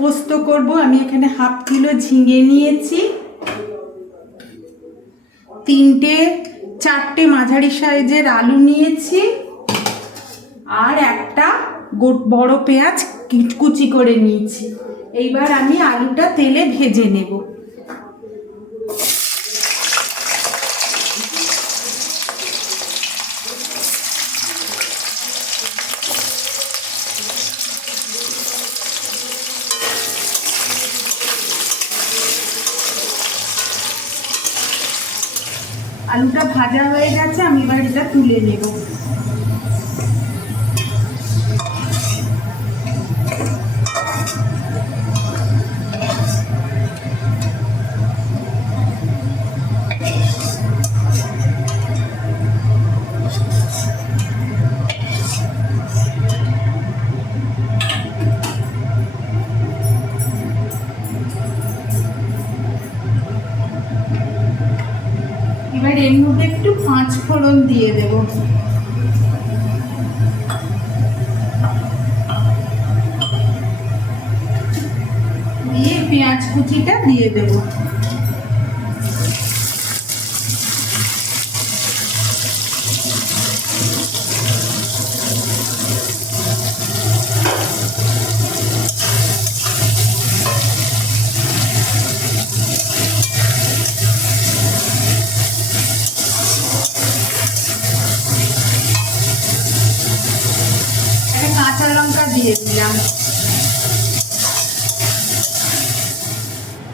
পোস্ত করব। আমি এখানে হাফ কিলো ঝিঙে নিয়েছি, 4টে মাঝারি সাইজের আলু নিয়েছি, আর একটা বড় পেঁয়াজ কুচি করে নিয়েছি। এইবার আমি আলুটা তেলে ভেজে নেব। আলুটা ভাজা হয়ে গেছে, আমি এবার এটা তুলে নেব। এবার এর মধ্যে একটু 5 ফোড়ন দিয়ে দেব। দিয়ে পেঁয়াজ কুচিটা দিয়ে দেব। কাঁচা লঙ্কা দিয়ে দিলাম।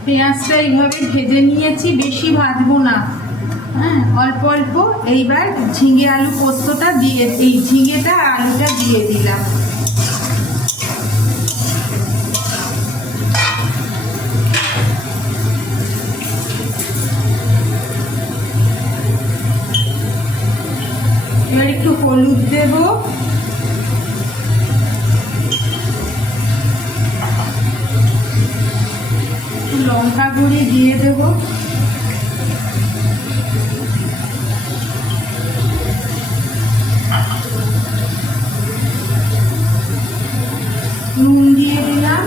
পেঁয়াজটা এইভাবে ভেজে নিয়েছি, বেশি ভাজবো না, হ্যাঁ, অল্প অল্প। এইবার ঝিঙে আলু পোস্তটা দিয়ে, এই ঝিঙেটা আলুটা দিয়ে দিলাম। এবার একটু হলুদ দেব, লঙ্কা গুঁড়ি দিয়ে দেব, নুন দিয়ে দিলাম,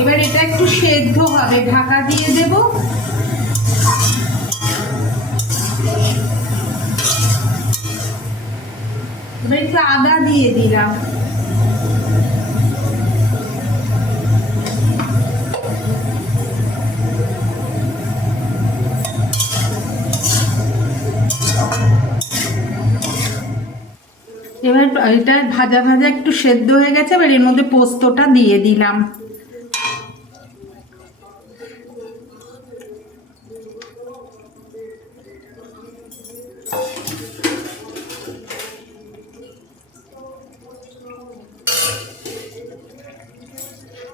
এবার এটা একটু সেদ্ধ হবে, ঢাকা দিয়ে দেব। এবার একটু আদা দিয়ে দিলাম। এবার এটা ভাজা ভাজা একটু সেদ্ধ হয়ে গেছে, এবার এর মধ্যে পোস্তটা দিয়ে দিলাম।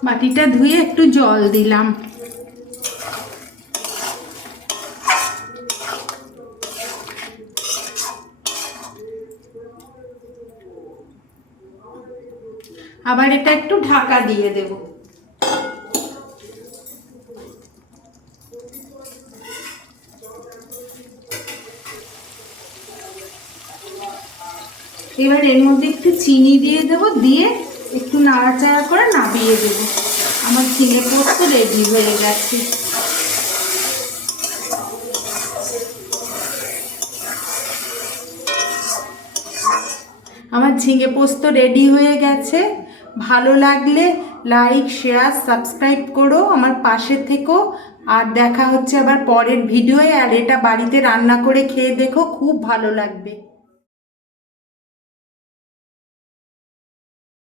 বাটিটা ধুয়ে একটু জল দিলাম। আবার এটা একটু ঢাকা দিয়ে দেব। এবার এর মধ্যে একটু চিনি দিয়ে দেব, দিয়ে একটু নাড়াচাড়া করে নামিয়ে দেব। আমার ঝিঙে পোস্ত রেডি হয়ে গেছে। আমার ঝিঙে পোস্ত রেডি হয়ে গেছে। ভালো লাগলে লাইক, শেয়ার, সাবস্ক্রাইব করো, আমার পাশে থেকো। আর দেখা হচ্ছে আবার পরের ভিডিওয়ে। আর এটা বাড়িতে রান্না করে খেয়ে দেখো, খুব ভালো লাগবে।